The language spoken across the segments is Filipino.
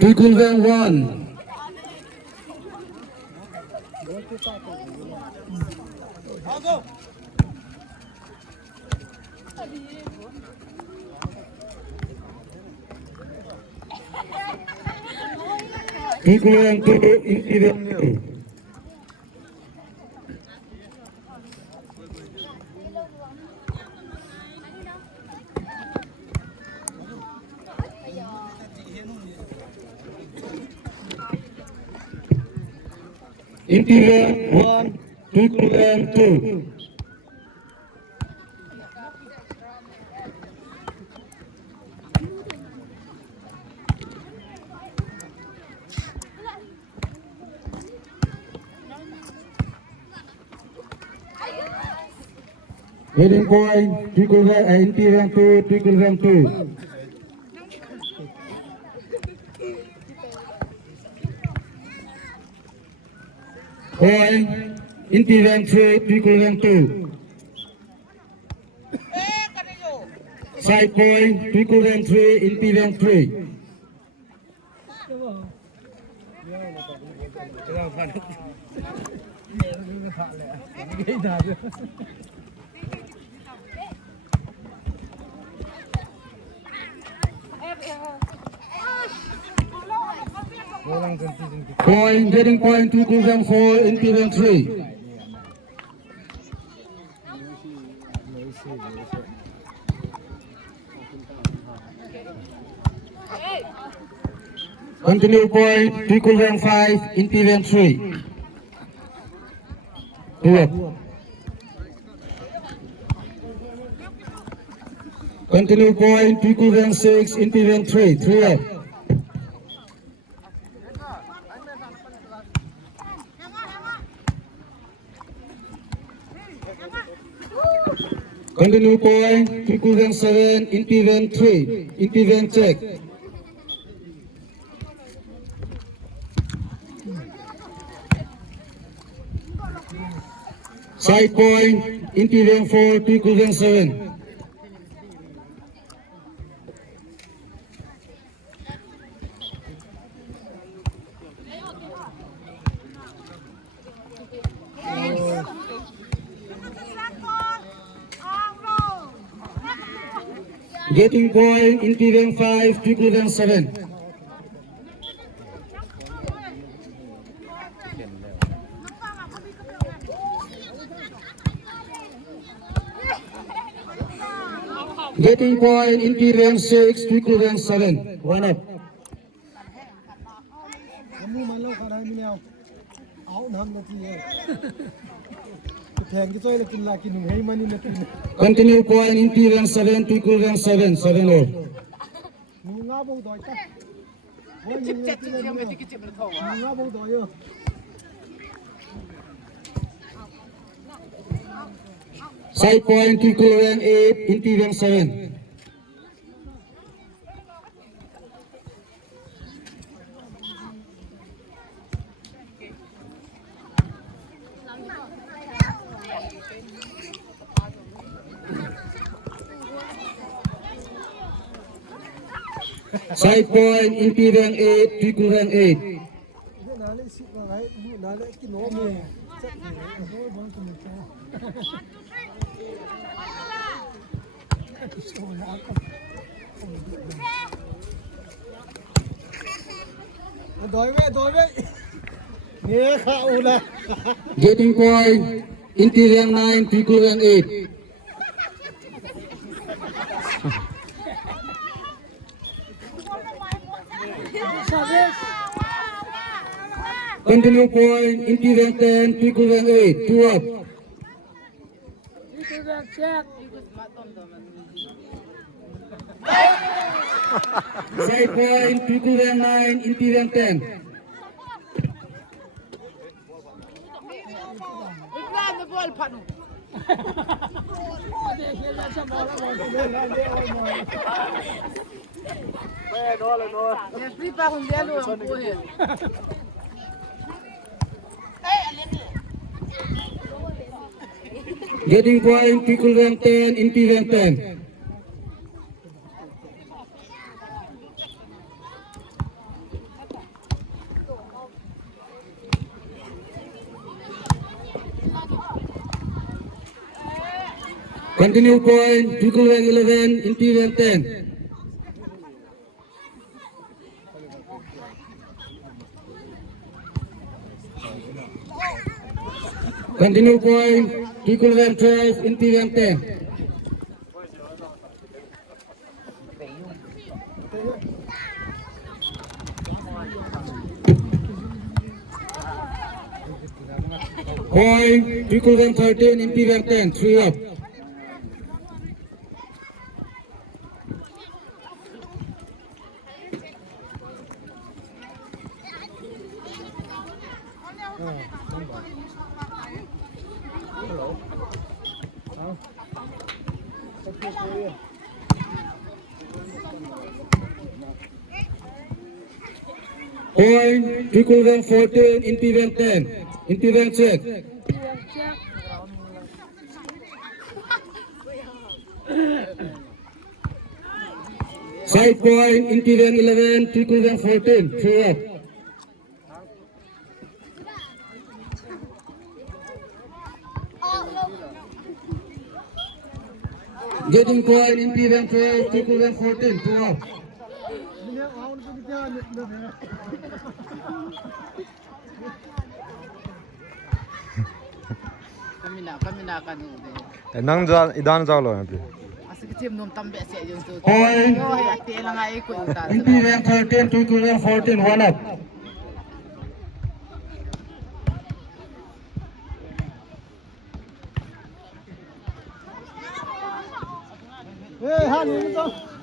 Equilibrium 1. Equilibrium 2, Equilibrium 2. Equilibrium 1, Equilibrium 2. Heading point, Equilibrium 2, Equilibrium 2. Point, Equilibrium 3, Equilibrium 2. Side point, Equilibrium 3, Equilibrium 3. Point, heading point, Equilibrium 4, Equilibrium 3. Continue point, Equilibrium 5, Equilibrium 3. Two up. Continue point, Equilibrium 6, Equilibrium 3. 3 up. Continue point, Equilibrium 7, Equilibrium 3. Equilibrium check. Side point, Equilibrium 4, Equilibrium 7. Getting point, Equilibrium 5, Equilibrium 7. Getting point, Equilibrium 6, Equilibrium 7. 1 up. Continue point, Equilibrium 7, Equilibrium 7. 7 all. Side point, Equilibrium 8, Equilibrium 7. Side point, Equilibrium 8, Equilibrium 8. Getting point, Equilibrium 9, Equilibrium 8. Continue point, Equilibrium 10, Equilibrium 8. 2 up. Side point, Equilibrium 9, Equilibrium 10. Getting point, Equilibrium 10, Equilibrium 10. Continue point, triple rank 11, interior 10. Continue point, triple rank 12, interior 10. Point, triple rank 13, interior 10, 3 up. Point, triple rank 14, interior 10, interior check. Side point, interior 11, triple rank 14, 3 up. Getting point, interior 12, triple rank 14, 2 up. kami na kan nang idan jaw lo pe asik tim nom tambe se yung so Point, yo ya te lang ai ko uta interior 13, triple rank 14, 1 up.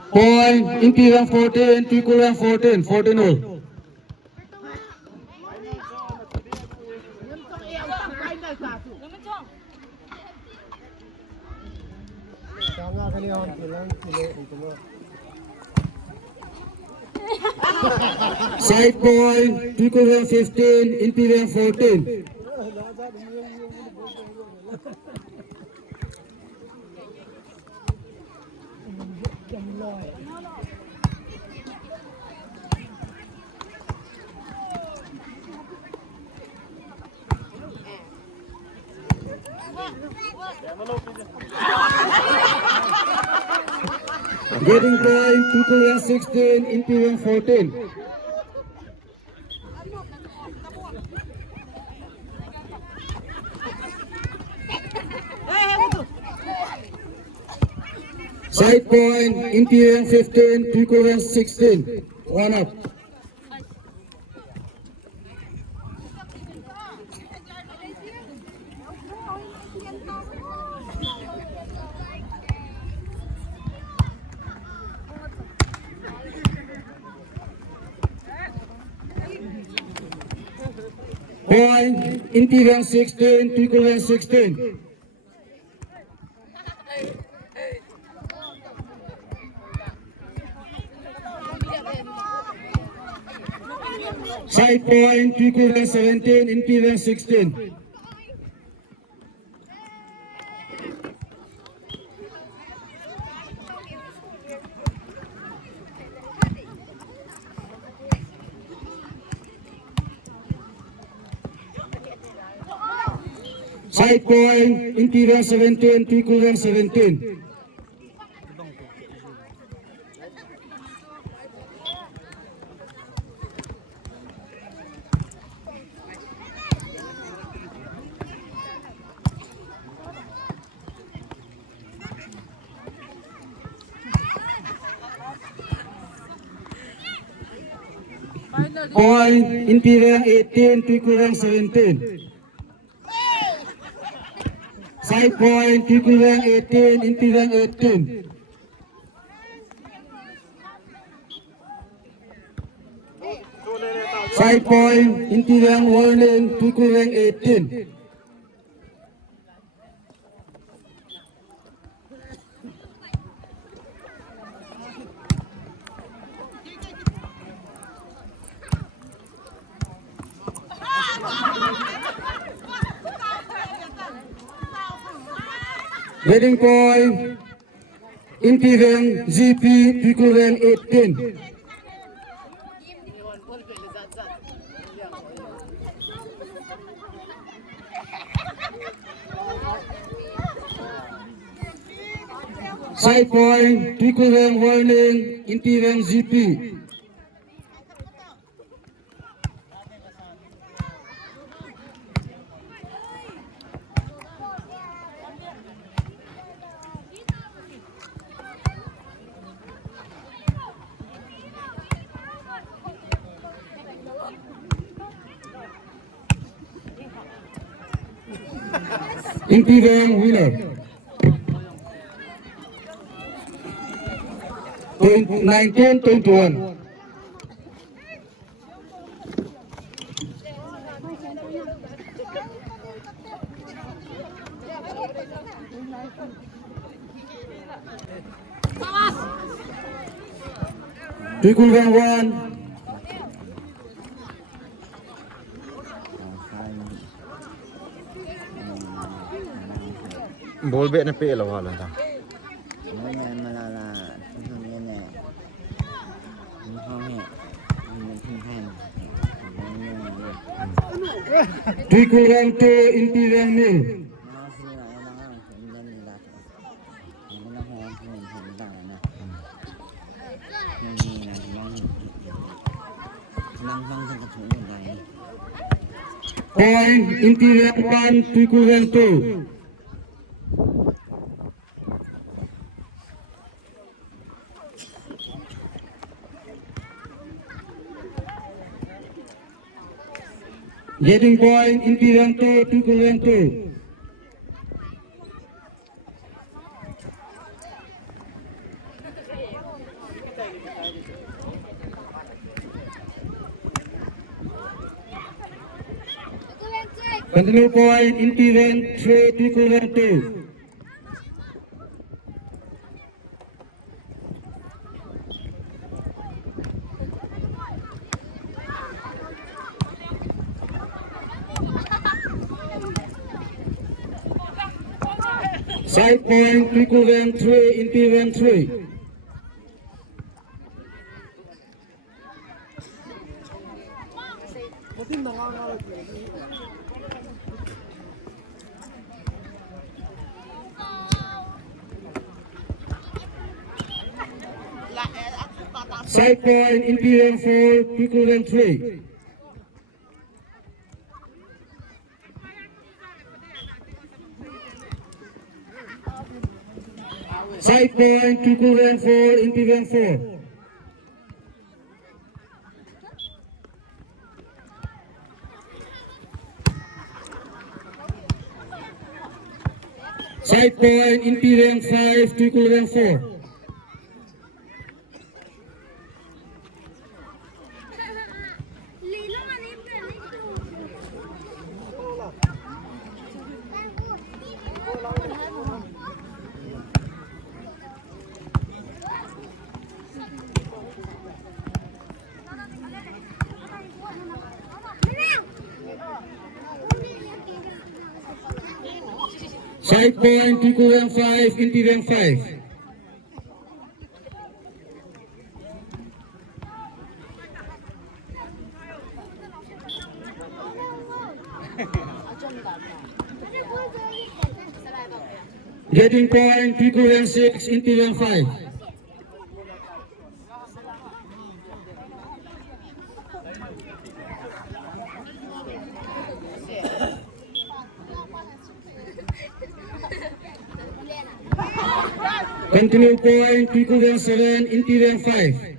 Point, interior 14, triple rank 14, 14 all. Side point, triple rank 15, interior 14. Getting point, triple rank 16, interior 14. Side point, interior 15, triple rank 16, 1 up. Point, interior 16, triple rank 16. Side point, triple rank 17, interior 16. Side point, interior 17, triple rank 17. Point, interior 18, triple rank 17. Side point, triple rank 18, interior 18. Side point, interior warning, triple rank 18. Wedding point, interior GP, triple rank 18. Side point, trickle rank warning, inti rank GP. Inti rank winner. 19-21. Trickle rank 1. Ball bet na pe lawa lang ta. Ano yan malala. Ano yan eh. Ano kami. Ano yan. Trickle rank 2, inti rank 0. Ano sila. Ano nga. Sundan nila. Ano lang kung ano yung sundan na. Nang sa kasunod ay. Point, inti rank 1, trickle rank 2. Getting point, inti rank 2, trickle rank 2. Continue point, inti rank 3, trickle rank 2. Side point, trickle rank 3, inti rank 3. Side point, inti rank 4, trickle rank 3. Side point, trickle rank 4, inti rank 4. Side point, inti rank 5, trickle rank 4. Side point, trickle rank 5, inti rank 5. Getting point, trickle rank 6, inti rank 5. Continue point, trickle rank 7, inti rank 5.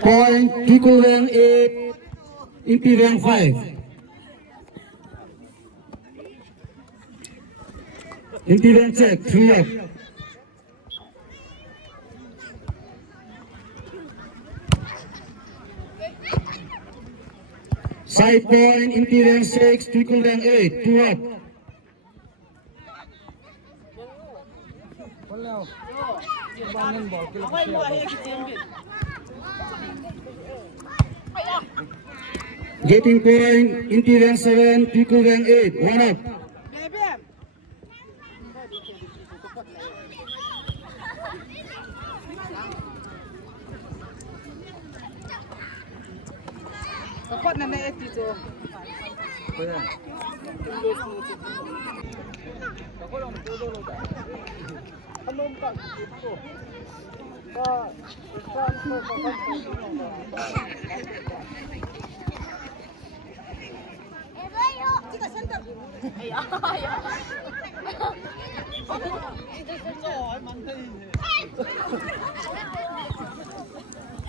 Point, trickle rank 8, inti rank 5. Inti rank check, 3 up. Side point, inti rank 6, trickle rank 8, 2 up. Getting point, inti rank 7, trickle rank 8, 1 up. na na dito.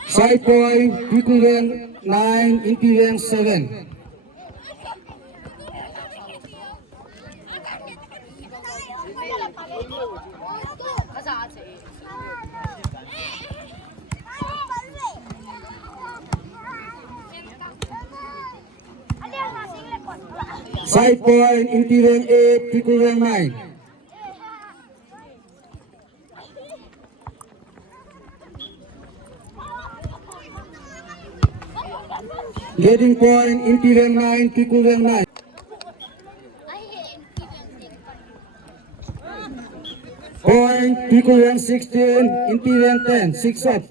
Side point, equivalent 9, impedance 7. Side point, impedance 8, equivalent 9. Getting point, impedance 9, equivalent 9. Point, equivalent 16, impedance 10, 6 up.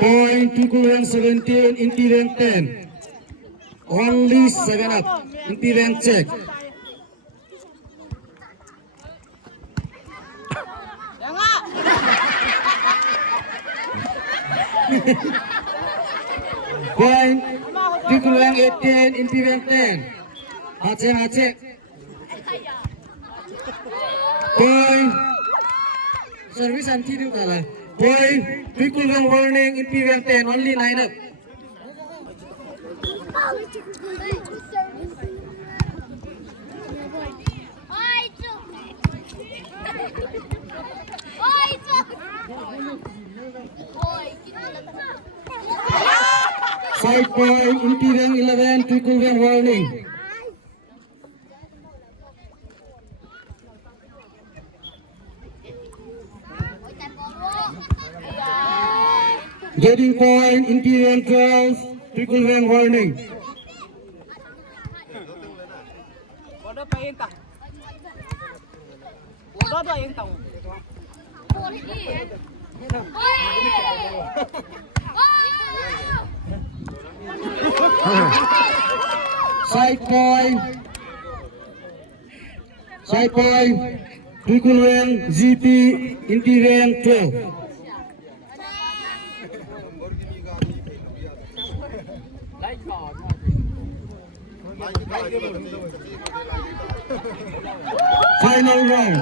Point, equivalent 17, impedance 10. Only 7 up, impedance check. Point, equivalent 18, impedance 10. Aceh. Point, service anti itu kalah. Point, equivalent warning, impedance 10, only 9 up. Side point, impedance 11, equivalent warning. Getting point, impedance 12, equivalent warning. Bodoh pa yung tang. Bodoh pa yung tang. Side point, equivalent GT, impedance 12. Final round.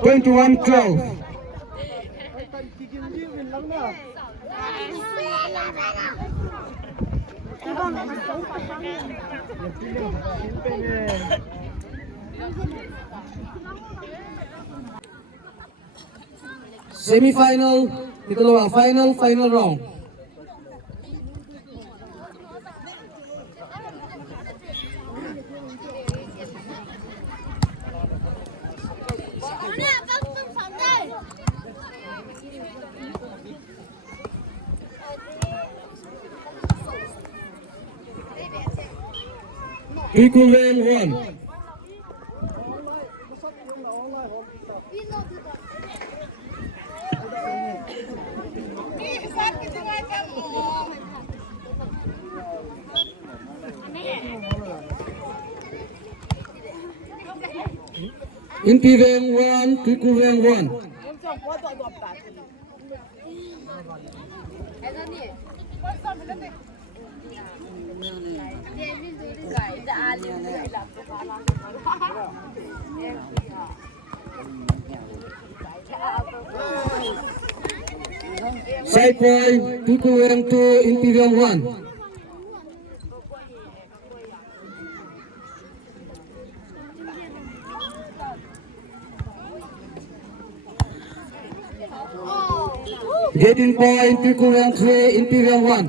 21-12. Semi-final, final round. Equivalent 1. Impedance 1, equivalent 1. Side point, equivalent 2, impedance 1. Getting point, equivalent 3, impedance 1.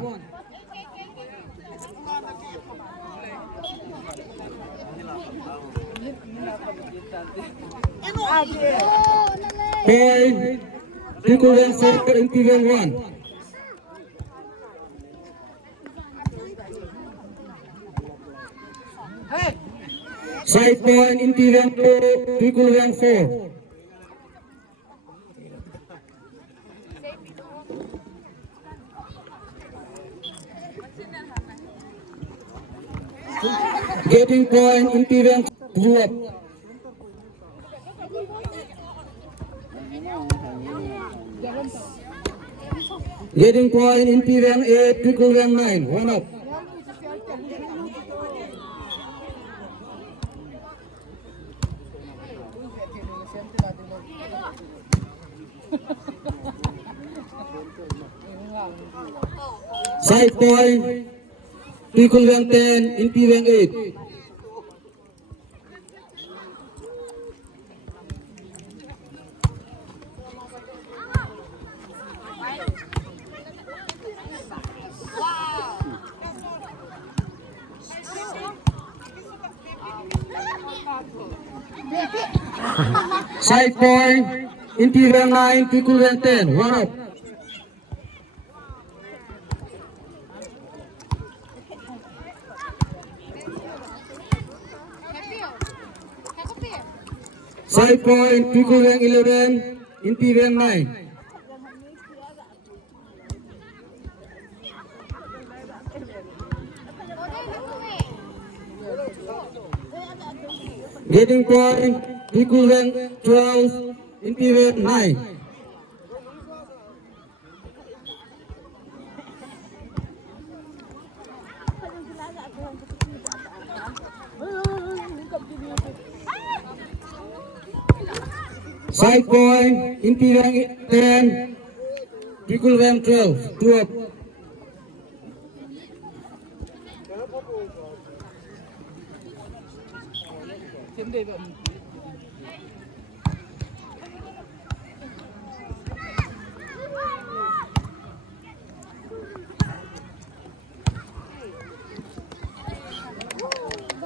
Point, equivalent 4, impedance 1. Side point in P1 2, Pikulwang 4. Getting point in P1 2 up. Getting point in P1 8, Pikulwang 9, 1 up. Side point, Pikulwang 10 in P1 8. Side point in P1 9, Pikulwang 10, 1 up. Side point, Pikulwang 11 in P1 9. Getting point, Pikulwang 12 in P1 9. Side point in P1 10, Pikulwang 12, 2 up.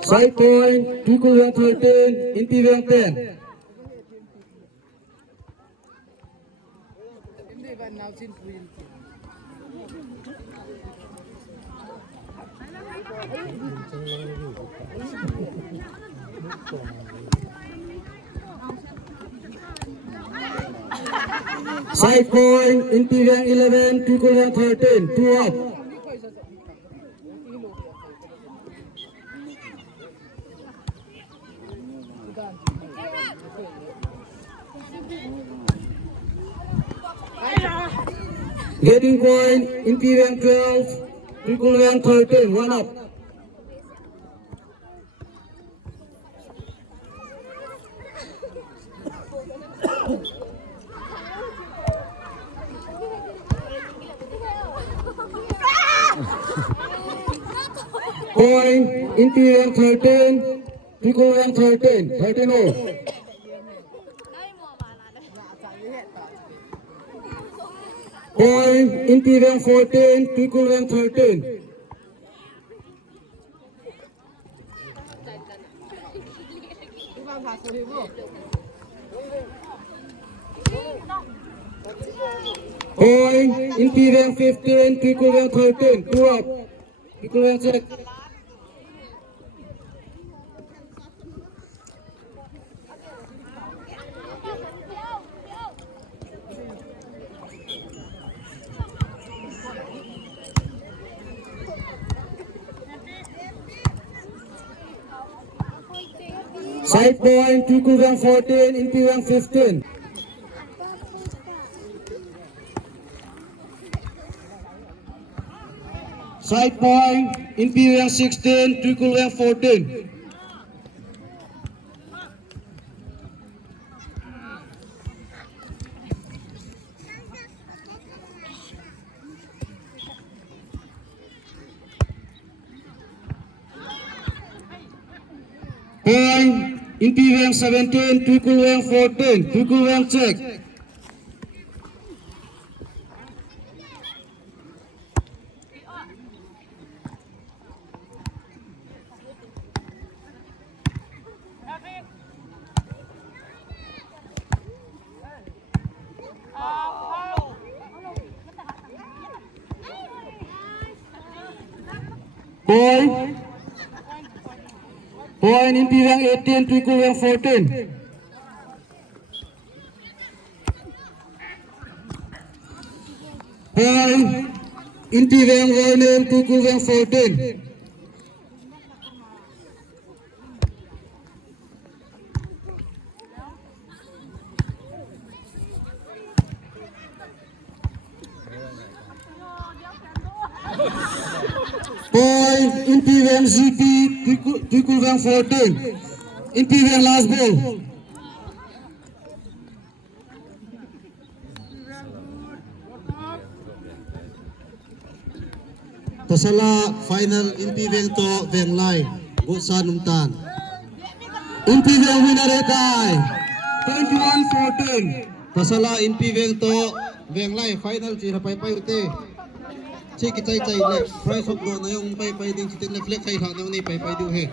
Side point, Pikulwang 13 in P1 10. Side point in P1 11, Pikulwang 13, 2 up. Getting point in P1 12, Pikulwang 13, 1 up. Point in P1 13, Pikulwang 13, 13 0. Point in P1 14, Pikulwang 13. Point in P1 15, Pikulwang 13, 2 up. Pikulwang check. Side point, Pikulwang 14 in P1 15. Side point in P1 16, Pikulwang 14. Point in P1 17, Pikulwang 14, Pikulwang check. Point Point in Piwang 18, Tuikulwang 14. Point in Piwang Warning, Tuikulwang 14. Point in Piwang GP, Tuikulwang 14. In Piwang last ball. Pasala final in Piwang to Veng Lai. Busa numtan. In Piwang winner etay. 21-14. Pasala in Piwang to Veng Lai final si Rapay Payute. Si Kichay Chay le price of do na yung pay ding si Tinleflek kay hang ni pay du he.